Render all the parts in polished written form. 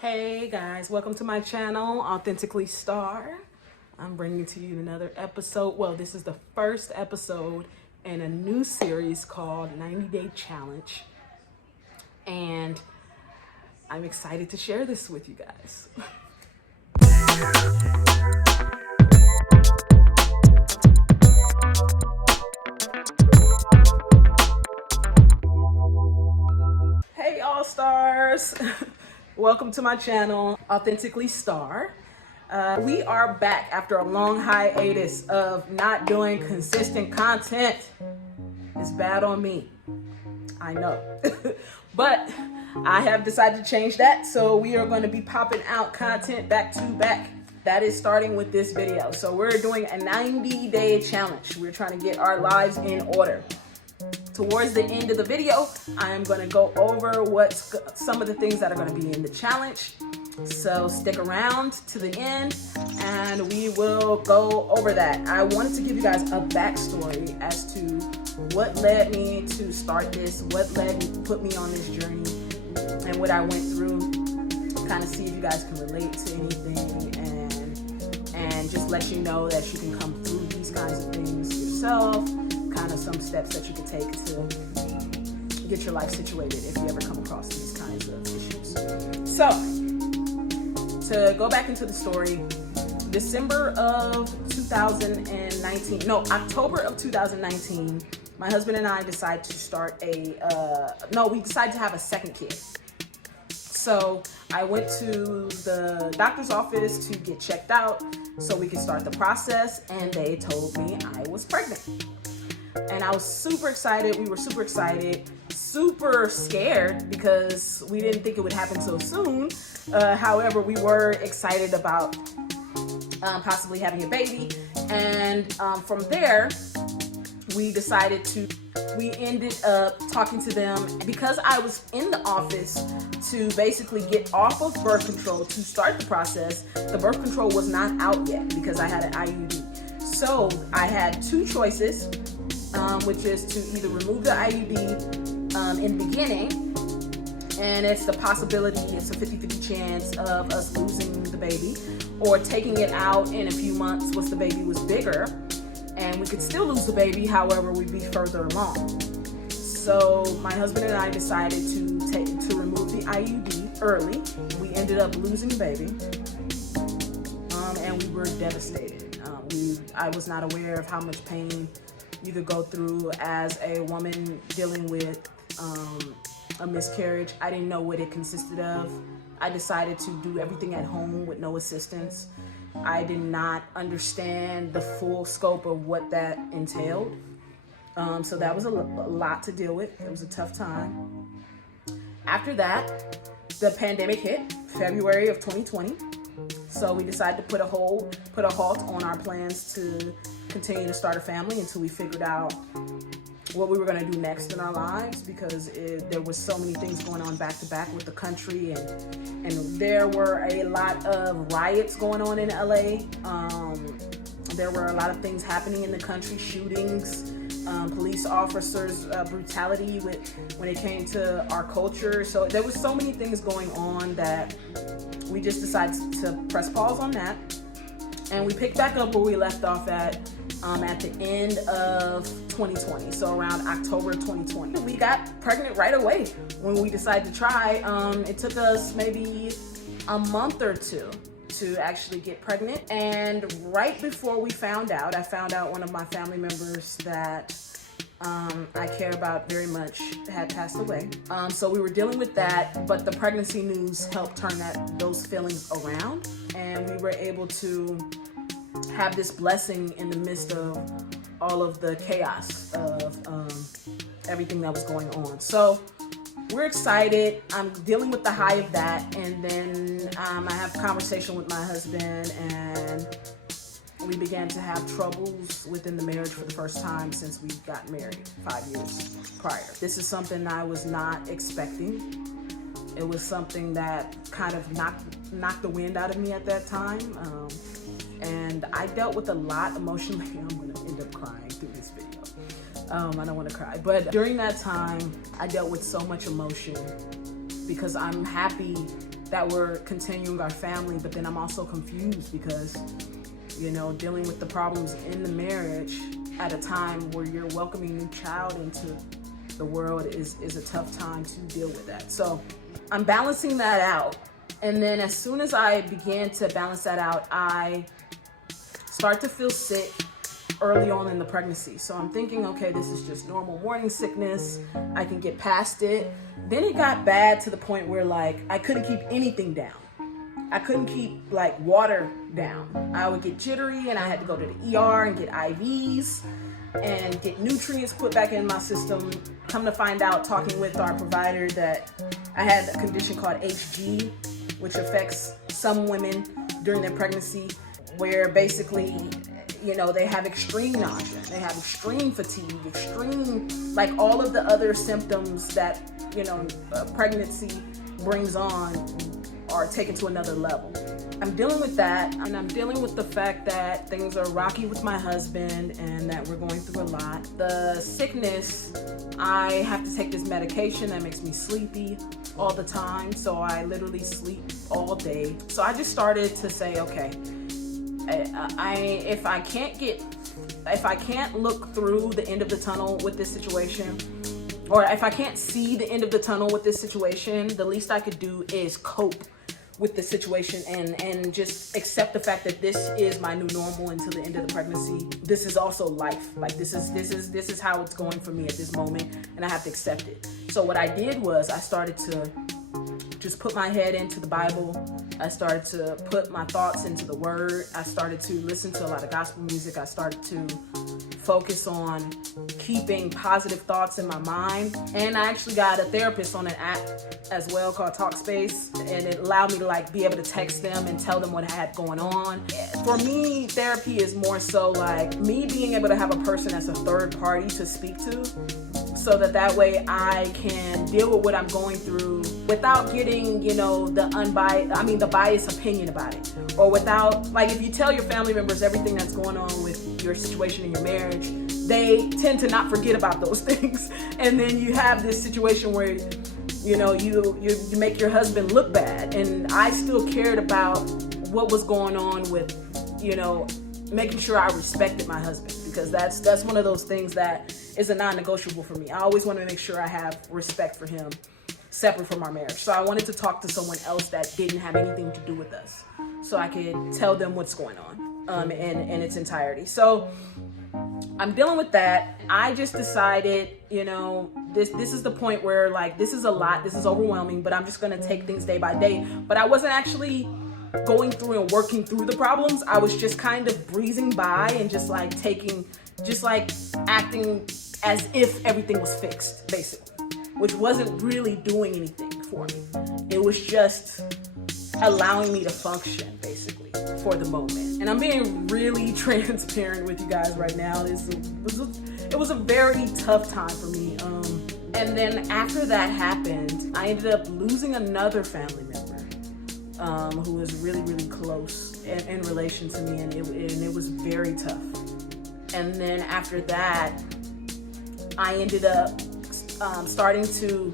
Hey guys, welcome to my channel, Authentically Star. I'm bringing to you another episode. Well, this is the first episode in a new series called 90-Day Challenge. And I'm excited to share this with you guys. Hey all stars. Welcome to my channel, Authentically Star. We are back after a long hiatus of not doing consistent content. It's bad on me, I know. But I have decided to change that, so we are going to be popping out content back to back. That is starting with this video. So we're doing a 90-day challenge. We're trying to get our lives in order. Towards the end of the video, I am going to go over some of the things that are going to be in the challenge. So stick around to the end and we will go over that. I wanted to give you guys a backstory as to what led me to start this, put me on this journey, and what I went through. Kind of see if you guys can relate to anything, and just let you know that you can come through these kinds of things yourself. Kind of some steps that you can take to get your life situated if you ever come across these kinds of issues. So, to go back into the story, October of 2019, my husband and I decided to start we decided to have a second kid. So I went to the doctor's office to get checked out so we could start the process, and they told me I was pregnant. And I was super excited. We were super excited, super scared because we didn't think it would happen so soon. However, we were excited about possibly having a baby. And from there, we ended up talking to them because I was in the office to basically get off of birth control to start the process. The birth control was not out yet because I had an IUD. So I had two choices. Which is to either remove the IUD in the beginning, and it's a 50-50 chance of us losing the baby, or taking it out in a few months once the baby was bigger, and we could still lose the baby, however, we'd be further along. So my husband and I decided to remove the IUD early. We ended up losing the baby, and we were devastated. I was not aware of how much pain you could go through as a woman dealing with a miscarriage. I didn't know what it consisted of. I decided to do everything at home with no assistance. I did not understand the full scope of what that entailed. So that was a lot to deal with. It was a tough time. After that, the pandemic hit, February of 2020. So we decided to put a halt on our plans to continue to start a family until we figured out what we were going to do next in our lives, because there was so many things going on back to back with the country, and there were a lot of riots going on in LA. There were a lot of things happening in the country, shootings, police officers, brutality when it came to our culture. So there was so many things going on that we just decided to press pause on that, and we picked back up where we left off at the end of 2020, so around October 2020. We got pregnant right away when we decided to try. It took us maybe a month or two to actually get pregnant, and right before I found out one of my family members that I care about very much had passed away. So we were dealing with that, but the pregnancy news helped turn those feelings around, and we were able to have this blessing in the midst of all of the chaos of everything that was going on. So we're excited. I'm dealing with the high of that, and then I have a conversation with my husband, and we began to have troubles within the marriage for the first time since we got married 5 years prior. This is something I was not expecting. It was something that kind of knocked the wind out of me at that time. And I dealt with a lot emotionally. I'm gonna end up crying through this video. I don't wanna cry, but during that time, I dealt with so much emotion because I'm happy that we're continuing our family, but then I'm also confused because, you know, dealing with the problems in the marriage at a time where you're welcoming a new child into the world is a tough time to deal with that. So I'm balancing that out. And then as soon as I began to balance that out, I start to feel sick early on in the pregnancy. So I'm thinking, okay, this is just normal morning sickness. I can get past it. Then it got bad to the point where like I couldn't keep anything down. I couldn't keep like water down. I would get jittery and I had to go to the ER and get IVs and get nutrients put back in my system. Come to find out, talking with our provider, that I had a condition called HG, which affects some women during their pregnancy, where basically, you know, they have extreme nausea, they have extreme fatigue, extreme, like all of the other symptoms that, you know, pregnancy brings on are taken to another level. I'm dealing with that, and I'm dealing with the fact that things are rocky with my husband and that we're going through a lot. The sickness, I have to take this medication that makes me sleepy all the time, so I literally sleep all day. So I just started to say, okay, if I can't look through the end of the tunnel with this situation, or if I can't see the end of the tunnel with this situation, the least I could do is cope with the situation and just accept the fact that this is my new normal until the end of the pregnancy. This is also life. Like this is how it's going for me at this moment, and I have to accept it. So what I did was I started to just put my head into the Bible. I started to put my thoughts into the Word. I started to listen to a lot of gospel music. I started to focus on keeping positive thoughts in my mind. And I actually got a therapist on an app as well called Talkspace, and it allowed me to like be able to text them and tell them what I had going on. For me, therapy is more so like me being able to have a person as a third party to speak to, so that way I can deal with what I'm going through without getting, you know, the biased opinion about it, or without, like, if you tell your family members everything that's going on with your situation in your marriage, they tend to not forget about those things, and then you have this situation where, you know, you make your husband look bad. And I still cared about what was going on with, you know, making sure I respected my husband, because that's one of those things that is a non-negotiable for me. I always want to make sure I have respect for him separate from our marriage. So I wanted to talk to someone else that didn't have anything to do with us, so I could tell them what's going on in its entirety. So I'm dealing with that. I just decided, you know, this is the point where like this is a lot, this is overwhelming, but I'm just going to take things day by day. But I wasn't actually going through and working through the problems. I was just kind of breezing by and just acting as if everything was fixed, basically, which wasn't really doing anything for me. It was just allowing me to function, basically, for the moment. And I'm being really transparent with you guys right now. It was a very tough time for me. And then after that happened, I ended up losing another family member who was really, really close in relation to me, and it was very tough. And then after that, I ended up starting to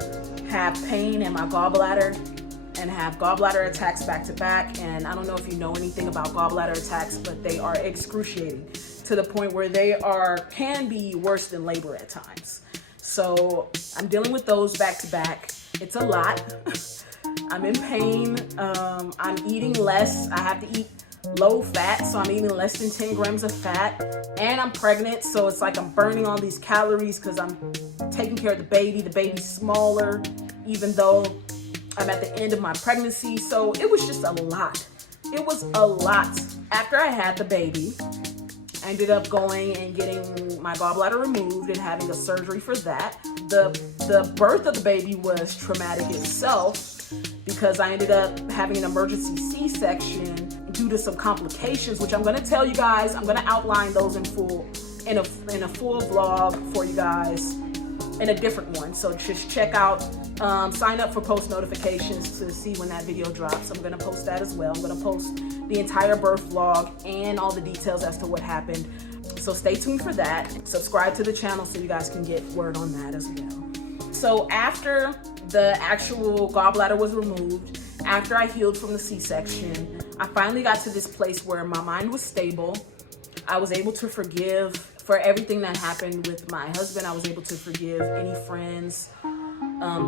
have pain in my gallbladder and have gallbladder attacks back to back. And I don't know if you know anything about gallbladder attacks, but they are excruciating to the point where they can be worse than labor at times. So I'm dealing with those back to back. It's a lot. I'm in pain. I'm eating less. I have to eat low fat, so I'm eating less than 10 grams of fat, and I'm pregnant, so it's like I'm burning all these calories because I'm taking care of the baby. The baby's smaller, even though I'm at the end of my pregnancy. So it was just a lot. It was a lot. After I had the baby, I ended up going and getting my gallbladder removed and having a surgery for that. The birth of the baby was traumatic itself, because I ended up having an emergency C-section due to some complications, which I'm going to tell you guys. I'm going to outline those in a full vlog for you guys in a different one. So just check out, sign up for post notifications to see when that video drops. I'm going to post that as well. I'm going to post the entire birth vlog and all the details as to what happened. So stay tuned for that. Subscribe to the channel so you guys can get word on that as well. So after the actual gallbladder was removed after I healed from the C-section, I finally got to this place where my mind was stable. I was able to forgive for everything that happened with my husband. I was able to forgive any friends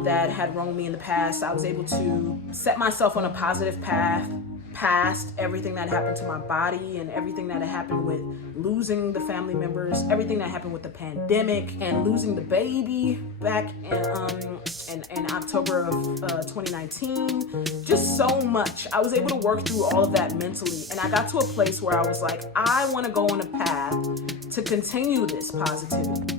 that had wronged me in the past. I was able to set myself on a positive path past everything that happened to my body and everything that had happened with losing the family members, everything that happened with the pandemic and losing the baby back in October of 2019. Just so much. I was able to work through all of that mentally, and I got to a place where I was like, I want to go on a path to continue this positivity.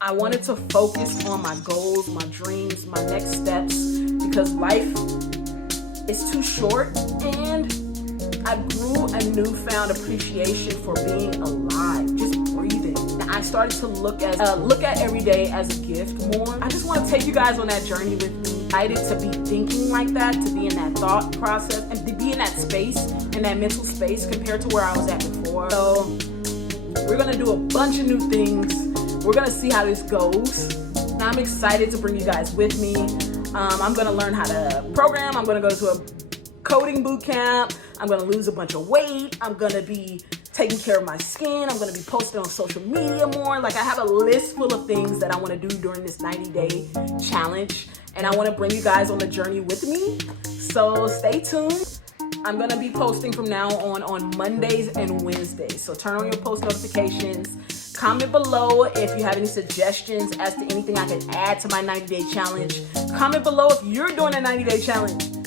I wanted to focus on my goals, my dreams, my next steps, because life is too short, and I grew a newfound appreciation for being alive, just breathing. I started to look at every day as a gift more. I just want to take you guys on that journey with me. Excited to be thinking like that, to be in that thought process, and to be in that space, in that mental space compared to where I was at before. So we're gonna do a bunch of new things. We're gonna see how this goes. And I'm excited to bring you guys with me. I'm gonna learn how to program. I'm gonna go to a coding boot camp. I'm gonna lose a bunch of weight. I'm gonna be taking care of my skin. I'm gonna be posting on social media more. Like, I have a list full of things that I wanna do during this 90-day challenge. And I wanna bring you guys on the journey with me. So stay tuned. I'm gonna be posting from now on Mondays and Wednesdays. So turn on your post notifications. Comment below if you have any suggestions as to anything I can add to my 90-day challenge. Comment below if you're doing a 90-day challenge.